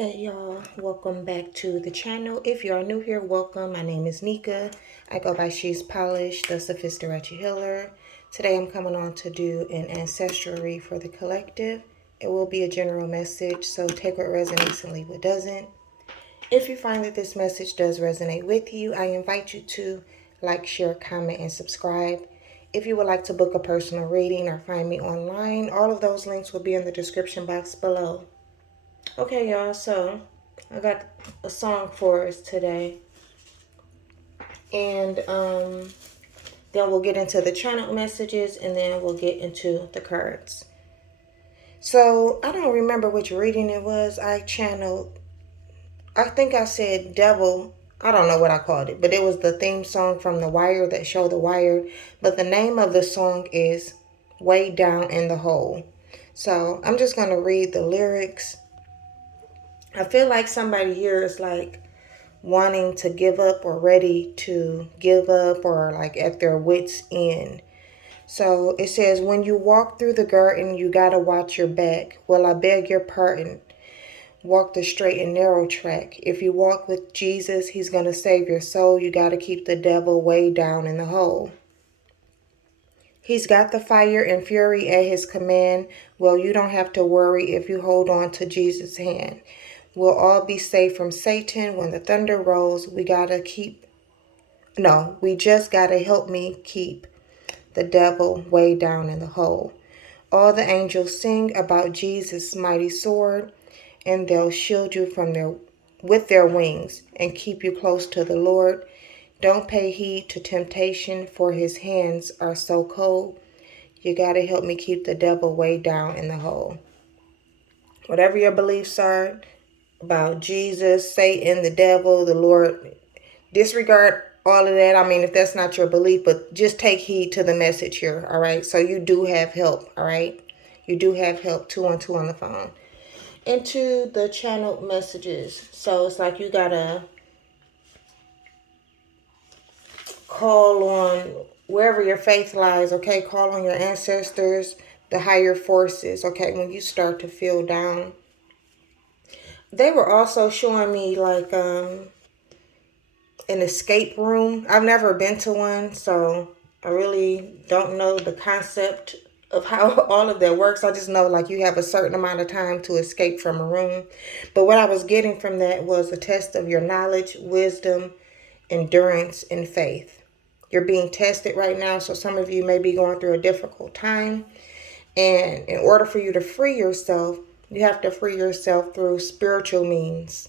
Hey y'all, welcome back to the channel. If you are new here, welcome. My name is Nika. I go by She's Polished, the Sophisticated Healer. Today I'm coming on to do an ancestral read for the collective. It will be a general message, so take what resonates and leave what doesn't. If you find that this message does resonate with you, I invite you to like, share, comment, and subscribe. If you would like to book a personal reading or find me online, all of those links will be in the description box below. Okay, y'all, so I got a song for us today. And then we'll get into the channel messages and then we'll get into the cards. So I don't remember which reading it was. I think I said devil. I don't know what I called it, but it was the theme song from The Wire that showed The Wire. But the name of the song is Way Down in the Hole. So I'm just going to read the lyrics. I feel like somebody here is like wanting to give up or ready to give up or like at their wits' end. So it says, when you walk through the garden, you got to watch your back. Well, I beg your pardon. Walk the straight and narrow track. If you walk with Jesus, he's going to save your soul. You got to keep the devil way down in the hole. He's got the fire and fury at his command. Well, you don't have to worry if you hold on to Jesus' hand. We'll all be safe from Satan when the thunder rolls. We just gotta help me keep the devil way down in the hole. All the angels sing about Jesus' mighty sword, and they'll shield you with their wings and keep you close to the Lord. Don't pay heed to temptation, for his hands are so cold. You gotta help me keep the devil way down in the hole. Whatever your beliefs are about Jesus, Satan, the devil, the Lord, disregard all of that. I mean, if that's not your belief, but just take heed to the message here, all right? So you do have help, all right? You do have help, 212 on the phone. Into the channel messages. So it's like you gotta call on wherever your faith lies, okay? Call on your ancestors, the higher forces, okay? When you start to feel down. They were also showing me like an escape room. I've never been to one, so I really don't know the concept of how all of that works. I just know like you have a certain amount of time to escape from a room. But what I was getting from that was a test of your knowledge, wisdom, endurance, and faith. You're being tested right now, so some of you may be going through a difficult time. And in order for you to free yourself, you have to free yourself through spiritual means.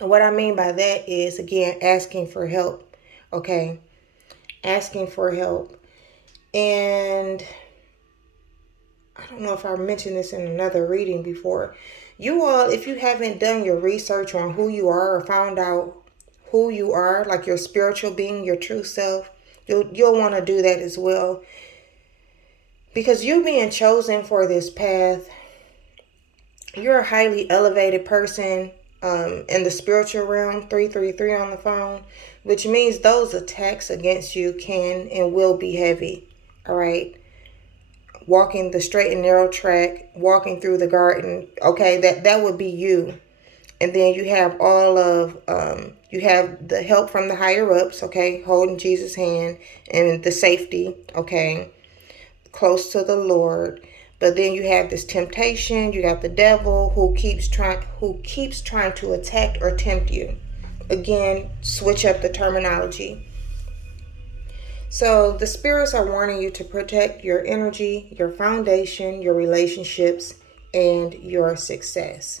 And what I mean by that is, again, asking for help, okay? Asking for help. And I don't know if I mentioned this in another reading before. You all, if you haven't done your research on who you are or found out who you are, like your spiritual being, your true self, you'll want to do that as well. Because you're being chosen for this path. You're a highly elevated person in the spiritual realm, 333 on the phone, which means those attacks against you can and will be heavy, all right? Walking the straight and narrow track, walking through the garden, okay, that would be you. And then you have you have the help from the higher ups, okay, holding Jesus' hand, and the safety, okay, close to the Lord. But then you have this temptation. You got the devil who keeps trying to attack or tempt you. Again, switch up the terminology. So the spirits are warning you to protect your energy, your foundation, your relationships, and your success.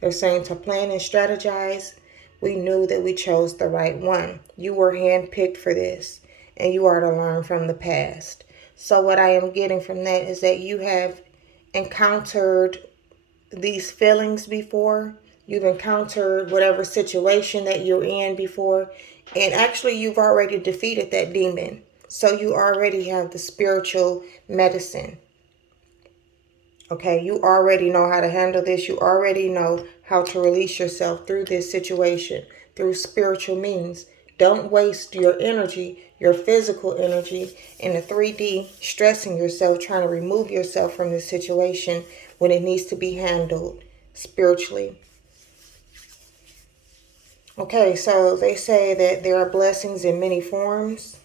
They're saying to plan and strategize. We knew that we chose the right one. You were handpicked for this, and you are to learn from the past. So what I am getting from that is that you have encountered these feelings before. You've encountered whatever situation that you're in before. And actually, you've already defeated that demon. So you already have the spiritual medicine. Okay, you already know how to handle this. You already know how to release yourself through this situation, through spiritual means. Don't waste your energy, your physical energy, in the 3D, stressing yourself, trying to remove yourself from this situation when it needs to be handled spiritually. Okay, so they say that there are blessings in many forms.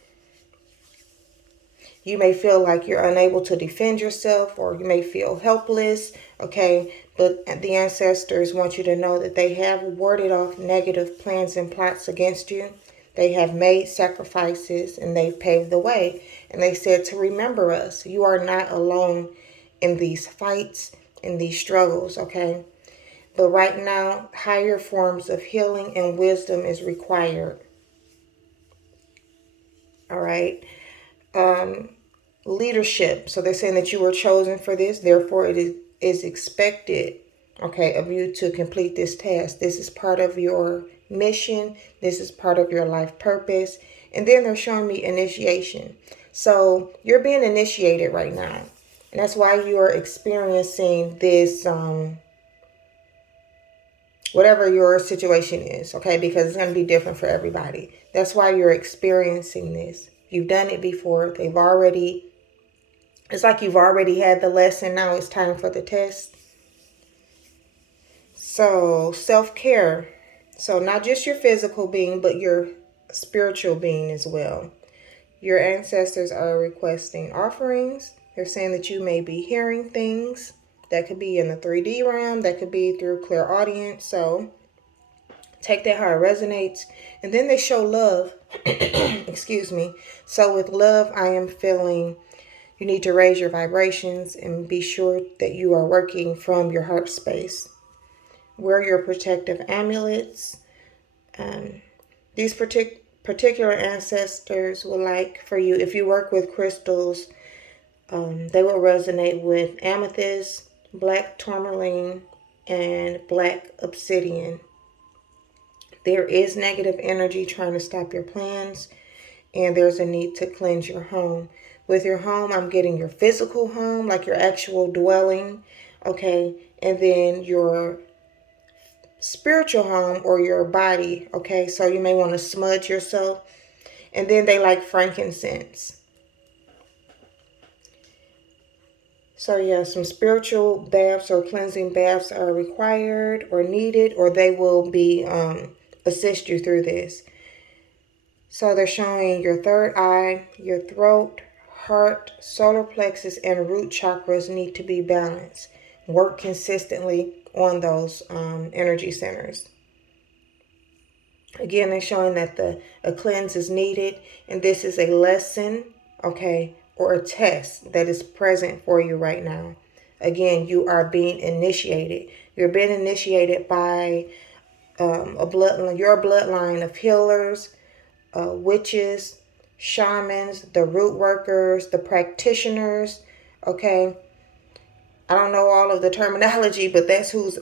You may feel like you're unable to defend yourself, or you may feel helpless, okay? But the ancestors want you to know that they have warded off negative plans and plots against you. They have made sacrifices and they've paved the way. And they said to remember us. You are not alone in these fights, in these struggles, okay? But right now, higher forms of healing and wisdom is required. All right. Leadership. So they're saying that you were chosen for this. Therefore, it is expected, okay, of you to complete this task. This is part of your mission. This is part of your life purpose. And then they're showing me initiation. So you're being initiated right now. And that's why you are experiencing this, whatever your situation is, okay? Because it's going to be different for everybody. That's why you're experiencing this. You've done it before. It's like you've already had the lesson. Now it's time for the test. So self-care. So not just your physical being, but your spiritual being as well. Your ancestors are requesting offerings. They're saying that you may be hearing things. That could be in the 3D realm. That could be through clairaudience. So take that how it resonates. And then they show love. Excuse me. So with love, I am feeling you need to raise your vibrations and be sure that you are working from your heart space. Wear your protective amulets. These particular ancestors would like for you, if you work with crystals, they will resonate with amethyst, black tourmaline, and black obsidian. There is negative energy trying to stop your plans, and there's a need to cleanse your home. With your home, I'm getting your physical home, like your actual dwelling, okay? And then your spiritual home or your body, okay? So you may want to smudge yourself. And then they like frankincense. So yeah, some spiritual baths or cleansing baths are required or needed, or they will be assist you through this. So they're showing your third eye, your throat, heart, solar plexus, and root chakras need to be balanced. Work consistently on those energy centers. Again, they're showing that a cleanse is needed, and this is a lesson, okay, or a test that is present for you right now. Again, you are being initiated. You're being initiated by your bloodline of healers, witches, shamans, the root workers, the practitioners, okay? I don't know all of the terminology, but that's who's,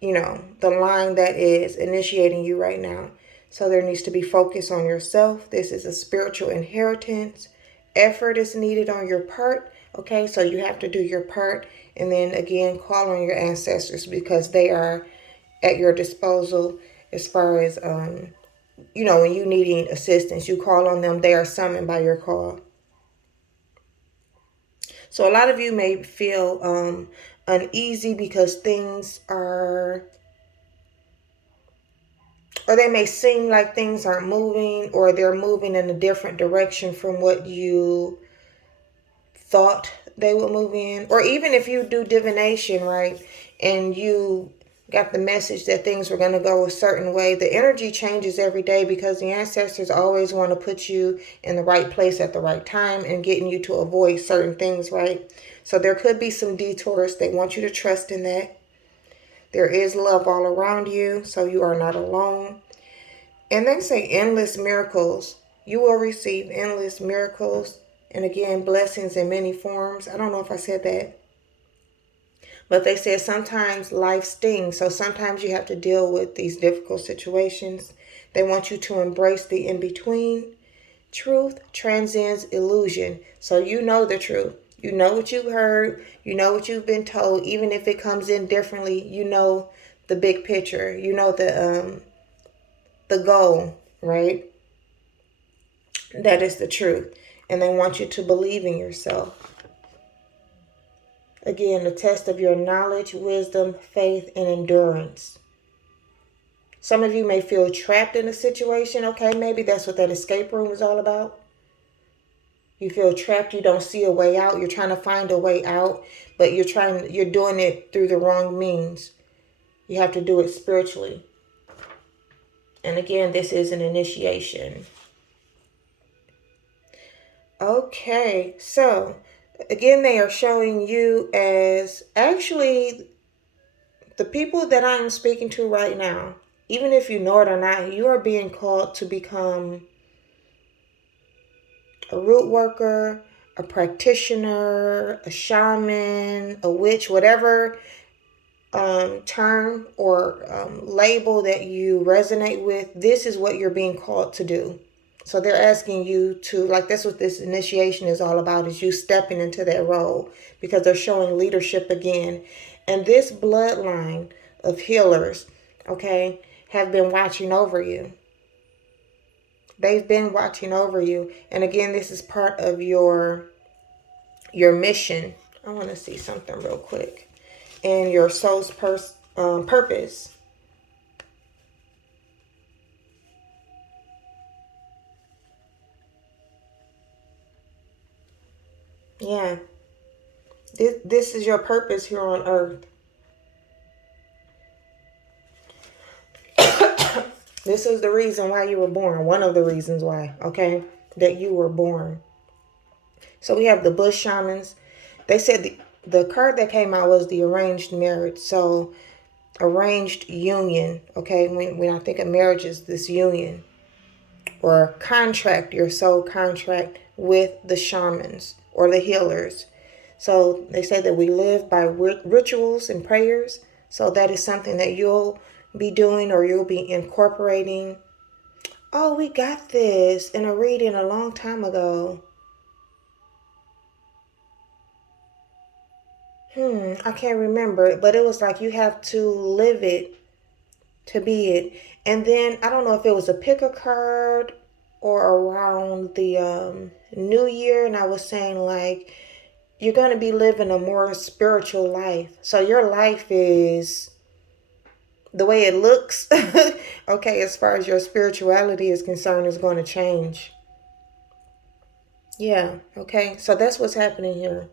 the line that is initiating you right now. So there needs to be focus on yourself. This is a spiritual inheritance. Effort is needed on your part, okay? So you have to do your part. And then again, call on your ancestors because they are at your disposal as far as, when you needing assistance, you call on them. They are summoned by your call. So a lot of you may feel uneasy because things are, or they may seem like things aren't moving, or they're moving in a different direction from what you thought they would move in. Or even if you do divination, right, and you got the message that things were going to go a certain way, the energy changes every day because the ancestors always want to put you in the right place at the right time and getting you to avoid certain things, right? So there could be some detours. They want you to trust in that. There is love all around you, so you are not alone. And they say endless miracles. You will receive endless miracles. And again, blessings in many forms. I don't know if I said that. But they said sometimes life stings. So sometimes you have to deal with these difficult situations. They want you to embrace the in-between. Truth transcends illusion. So you know the truth. You know what you've heard. You know what you've been told. Even if it comes in differently, you know the big picture. You know the goal, right? That is the truth. And they want you to believe in yourself. Again, the test of your knowledge, wisdom, faith, and endurance. Some of you may feel trapped in a situation. Okay, maybe that's what that escape room is all about. You feel trapped, you don't see a way out, you're trying to find a way out, but you're doing it through the wrong means. You have to do it spiritually. And again, this is an initiation. Okay, so again, they are showing you as actually the people that I am speaking to right now. Even if you know it or not, you are being called to become a root worker, a practitioner, a shaman, a witch, whatever term or label that you resonate with. This is what you're being called to do. So they're asking you to, like, that's what this initiation is all about, is you stepping into that role, because they're showing leadership again. And this bloodline of healers, okay, have been watching over you. They've been watching over you. And again, this is part of your mission. I want to see something real quick. And your soul's purpose. Yeah. This is your purpose here on earth. This is the reason why you were born. One of the reasons why, okay, that you were born. So we have the bush shamans. They said the card that came out was the arranged marriage. So arranged union, okay? When I think of marriage, is this union or contract, your soul contract with the shamans or the healers. So they say that we live by rituals and prayers. So that is something that you'll be doing or you'll be incorporating. Oh, we got this in a reading a long time ago. I can't remember, but it was like you have to live it to be it. And then I don't know if it was a pick a card or around the new year, and I was saying like you're going to be living a more spiritual life. So your life is the way it looks, okay, as far as your spirituality is concerned, is going to change. Yeah, okay. So that's what's happening here.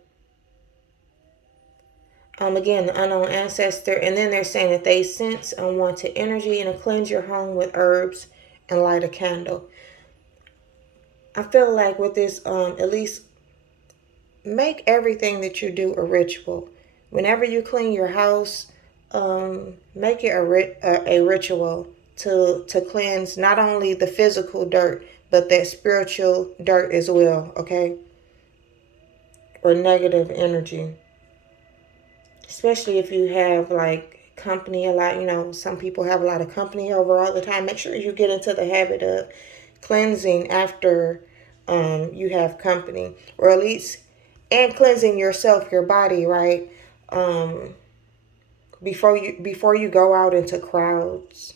Again, the unknown ancestor, and then they're saying that they sense unwanted energy and cleanse your home with herbs and light a candle. I feel like with this, at least make everything that you do a ritual. Whenever you clean your house, make it a ritual to cleanse not only the physical dirt, but that spiritual dirt as well, okay? Or negative energy. Especially if you have like company a lot, some people have a lot of company over all the time. Make sure you get into the habit of cleansing after you have company, or at least, and cleansing yourself, your body, right? Um, before you go out into crowds.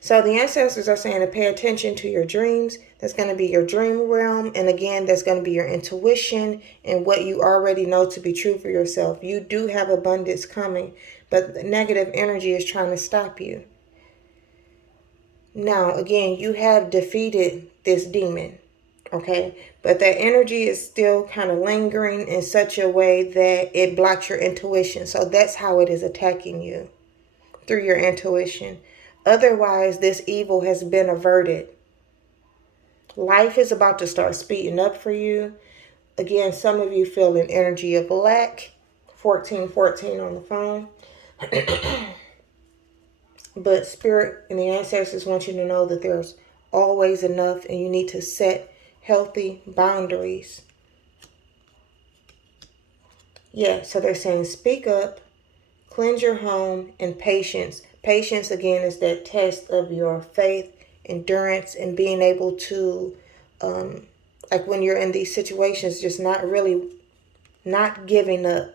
So the ancestors are saying to pay attention to your dreams. That's going to be your dream realm. And again, that's going to be your intuition and what you already know to be true for yourself. You do have abundance coming, but the negative energy is trying to stop you. Now, again, you have defeated this demon, okay? But that energy is still kind of lingering in such a way that it blocks your intuition. So that's how it is attacking you, through your intuition. Otherwise, this evil has been averted. Life is about to start speeding up for you. Again, some of you feel an energy of lack. 1414 on the phone. But Spirit and the ancestors want you to know that there's always enough, and you need to set healthy boundaries. Yeah, so they're saying speak up, cleanse your home, and patience. Patience, again, is that test of your faith, endurance, and being able to, like when you're in these situations, just not giving up.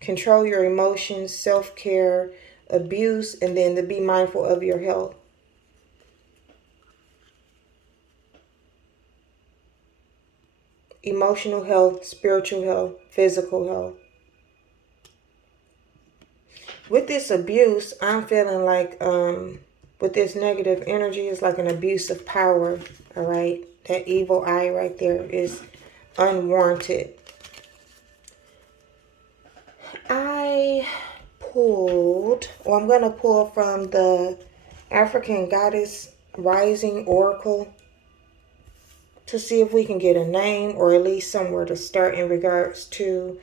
Control your emotions, self-care, abuse, and then to be mindful of your health. emotional health, spiritual health, physical health. With this abuse, I'm feeling like with this negative energy, it's like an abuse of power. All right. That evil eye right there is unwarranted. I pulled, or I'm going to pull from the African Goddess Rising Oracle to see if we can get a name or at least somewhere to start in regards to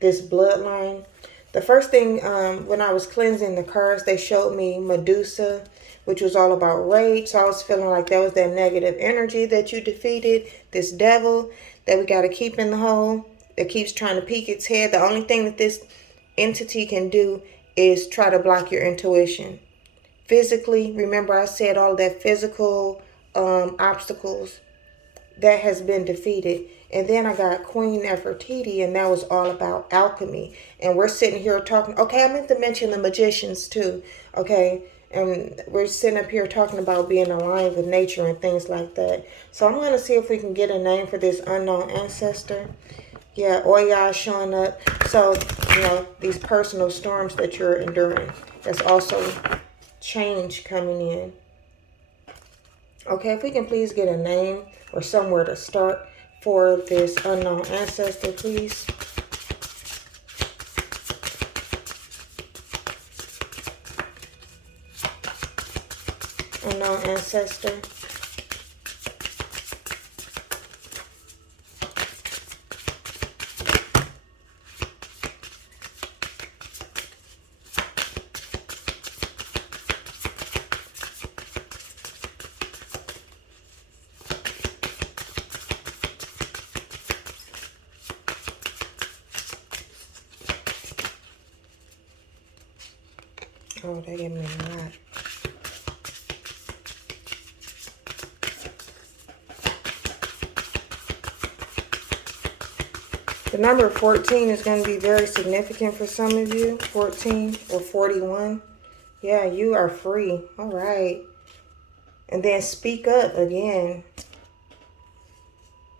this bloodline. The first thing, when I was cleansing the cards, they showed me Medusa, which was all about rage. So I was feeling like that was that negative energy that you defeated, this devil that we got to keep in the hole, that keeps trying to peek its head. The only thing that this entity can do is try to block your intuition. Physically, remember I said all that physical obstacles that has been defeated. And then I got Queen Nefertiti, and that was all about alchemy. And we're sitting here talking. Okay, I meant to mention the magicians too. Okay, and we're sitting up here talking about being aligned with nature and things like that. So I'm going to see if we can get a name for this unknown ancestor. Yeah, Oya showing up. So, you know, these personal storms that you're enduring. That's also change coming in. Okay, if we can please get a name or somewhere to start for this unknown ancestor, please. Unknown ancestor. Oh, they gave me a lot. The number 14 is going to be very significant for some of you. 14 or 41. Yeah, you are free. All right. And then speak up again.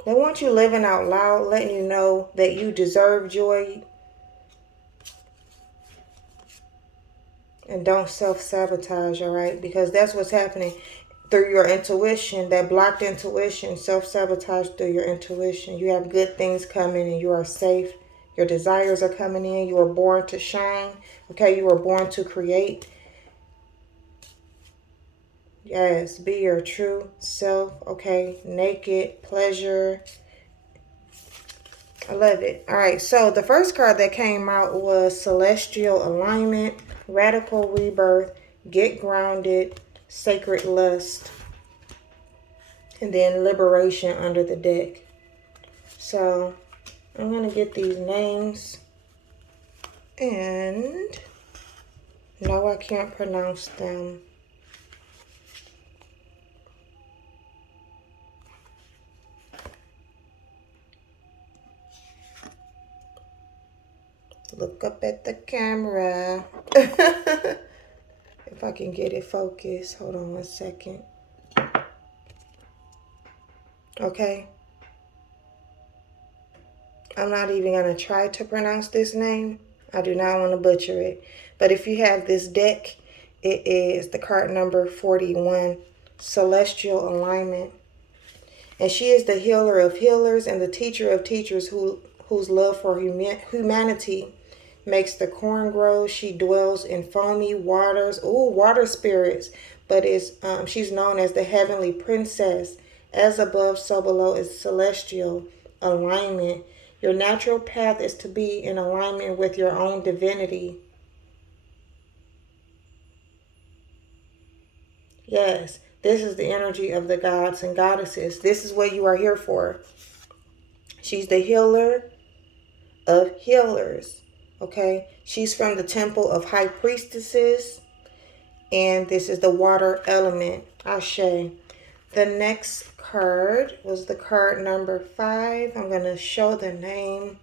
They want you living out loud, letting you know that you deserve joy. And don't self-sabotage, all right? Because that's what's happening through your intuition, that blocked intuition, self-sabotage through your intuition. You have good things coming and you are safe. Your desires are coming in. You were born to shine, okay? You were born to create. Yes, be your true self, okay? Naked, pleasure. I love it. All right, so the first card that came out was Celestial Alignment, Radical Rebirth, Get Grounded, Sacred Lust, and then Liberation under the deck. So I'm going to get these names. And no, I can't pronounce them. Look up at the camera. If I can get it focused. Hold on one second. Okay. I'm not even going to try to pronounce this name. I do not want to butcher it. But if you have this deck, it is the card number 41, Celestial Alignment. And she is the healer of healers and the teacher of teachers whose love for humanity makes the corn grow. She dwells in foamy waters. Ooh, water spirits. But she's known as the heavenly princess. As above, so below is celestial alignment. Your natural path is to be in alignment with your own divinity. Yes, this is the energy of the gods and goddesses. This is what you are here for. She's the healer of healers. Okay, she's from the temple of high priestesses, and this is the water element. Ashe. The next card was the card number 5. I'm going to show the name.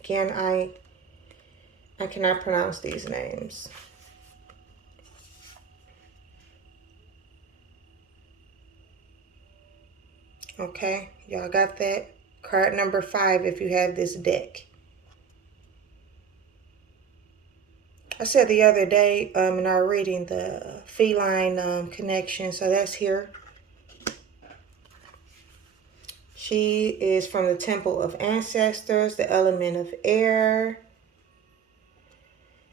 Again, I cannot pronounce these names. Okay, y'all got that? Card number 5 if you have this deck. I said the other day in our reading the feline connection, so that's here. She is from the Temple of Ancestors, the element of air.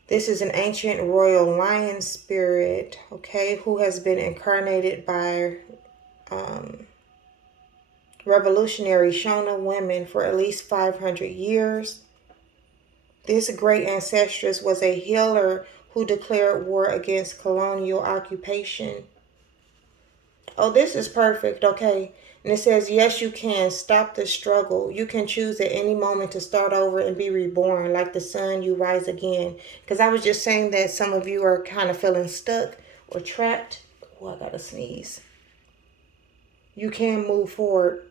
This is an ancient royal lion spirit, okay, who has been incarnated by revolutionary Shona women for at least 500 years. This great ancestress was a healer who declared war against colonial occupation. Oh, this is perfect, okay. And it says, yes, you can. Stop the struggle. You can choose at any moment to start over and be reborn. Like the sun, you rise again. Because I was just saying that some of you are kind of feeling stuck or trapped. Oh, I got to sneeze. You can move forward.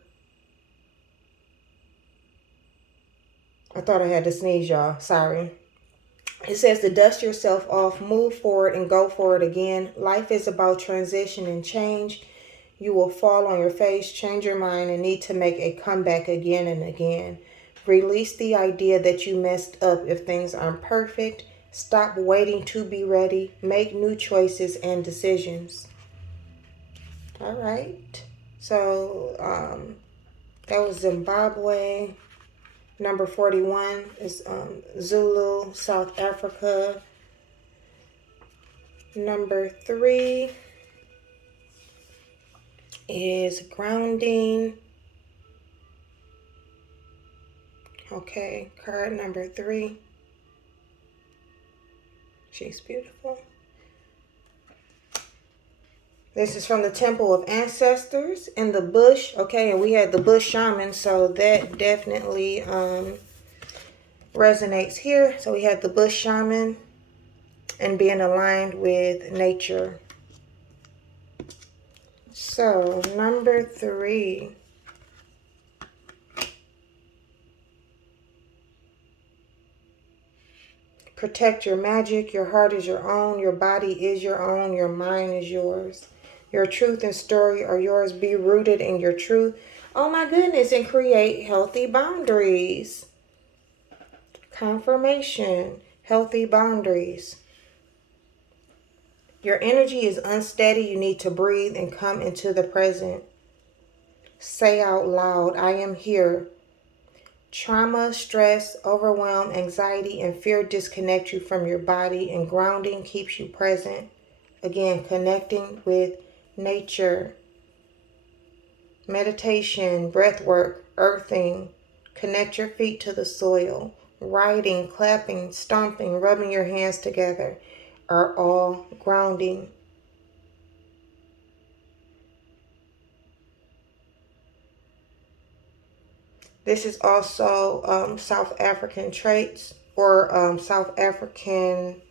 I thought I had to sneeze, y'all. Sorry. It says to dust yourself off, move forward, and go forward again. Life is about transition and change. You will fall on your face, change your mind, and need to make a comeback again and again. Release the idea that you messed up if things aren't perfect. Stop waiting to be ready. Make new choices and decisions. All right. So that was Zimbabwe. Number 41 is Zulu, South Africa. Number 3 is grounding. Okay, card number 3. She's beautiful. This is from the Temple of Ancestors in the bush. Okay, and we had the bush shaman, so that definitely resonates here. So we had the bush shaman and being aligned with nature. So number 3. Protect your magic. Your heart is your own. Your body is your own. Your mind is yours. Your truth and story are yours. Be rooted in your truth. Oh my goodness. And create healthy boundaries. Confirmation. Healthy boundaries. Your energy is unsteady. You need to breathe and come into the present. Say out loud, I am here. Trauma, stress, overwhelm, anxiety, and fear disconnect you from your body, and grounding keeps you present. Again, connecting with nature. Meditation, breath work, earthing. Connect your feet to the soil. Writing, clapping, stomping, rubbing your hands together are all grounding. This is also South African traits or South African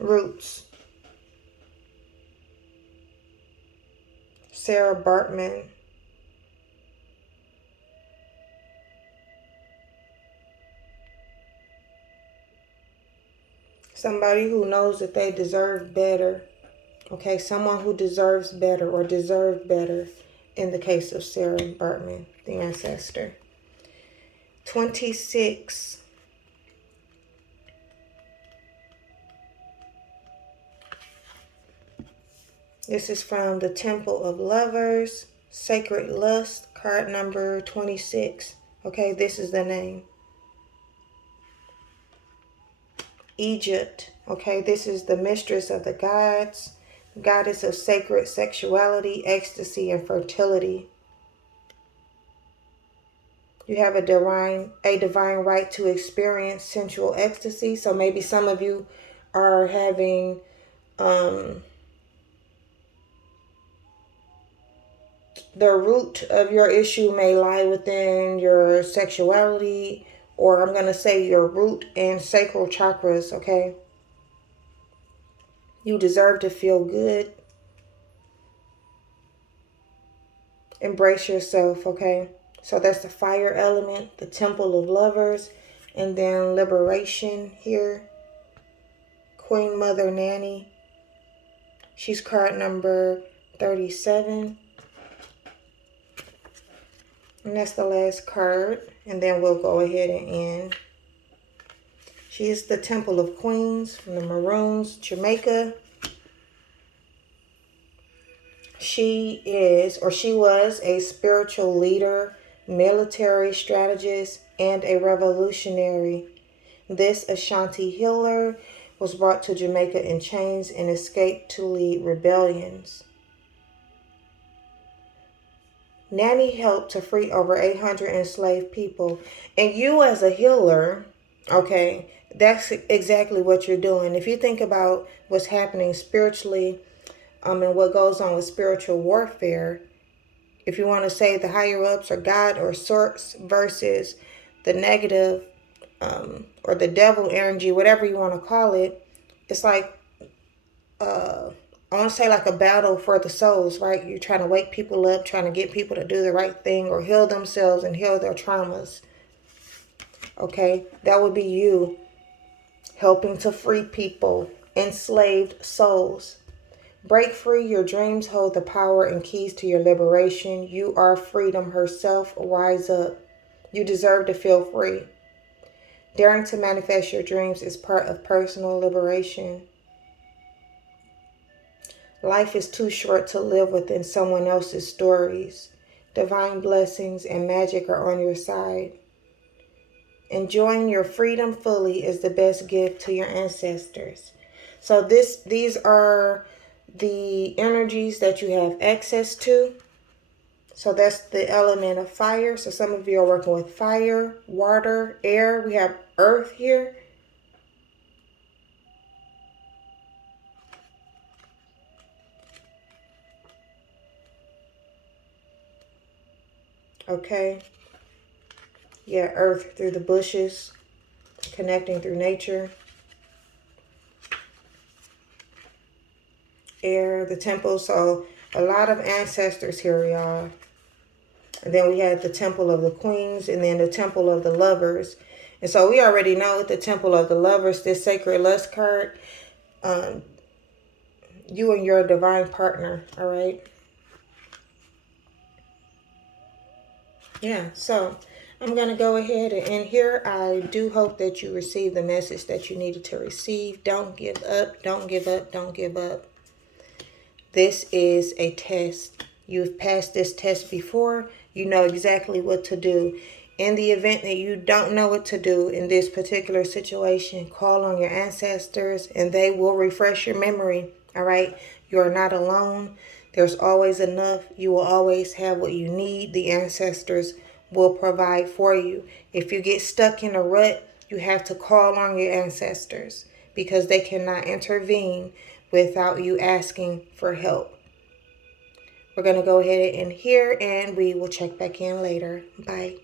roots. Sarah Bartman. Somebody who knows that they deserve better. Okay, someone who deserves better or deserved better in the case of Sarah Bartman, the ancestor. 26. This is from the Temple of Lovers, Sacred Lust, card number 26. Okay, this is the name. Egypt. Okay, this is the mistress of the gods, goddess of sacred sexuality, ecstasy, and fertility. You have a divine right to experience sensual ecstasy. So maybe some of you are having the root of your issue may lie within your sexuality, or I'm going to say your root and sacral chakras, okay? You deserve to feel good. Embrace yourself, okay? So that's the fire element, the Temple of Lovers, and then liberation here. Queen Mother Nanny. She's card number 37. And that's the last card. And then we'll go ahead and end. She is the Temple of Queens from the Maroons, Jamaica. She is, or she was, a spiritual leader, military strategist, and a revolutionary. This Ashanti healer was brought to Jamaica in chains and escaped to lead rebellions. Nanny helped to free over 800 enslaved people. And you as a healer, okay, that's exactly what you're doing. If you think about what's happening spiritually, and what goes on with spiritual warfare, if you want to say the higher ups or God or source versus the negative, or the devil energy, whatever you want to call it, it's like, I want to say like a battle for the souls, right? You're trying to wake people up, trying to get people to do the right thing or heal themselves and heal their traumas. Okay, that would be you helping to free people, enslaved souls. Break free. Your dreams hold the power and keys to your liberation. You are freedom herself. Rise up. You deserve to feel free. Daring to manifest your dreams is part of personal liberation. Life is too short to live within someone else's stories. Divine blessings and magic are on your side. Enjoying your freedom fully is the best gift to your ancestors. So these are the energies that you have access to. So that's the element of fire. So some of you are working with fire, water, air. We have earth here. Okay. Yeah, earth through the bushes, connecting through nature. Air, the temple. So a lot of ancestors here, y'all. And then we had the Temple of the Queens and then the Temple of the Lovers. And so we already know the Temple of the Lovers, this Sacred Lust card, you and your divine partner, all right? Yeah, so I'm going to go ahead and end here. I do hope that you received the message that you needed to receive. Don't give up, don't give up, don't give up. This is a test. You've passed this test before. You know exactly what to do. In the event that you don't know what to do in this particular situation, call on your ancestors and they will refresh your memory. All right? You are not alone. There's always enough. You will always have what you need. The ancestors will provide for you. If you get stuck in a rut, you have to call on your ancestors because they cannot intervene without you asking for help. We're going to go ahead and end here and we will check back in later. Bye.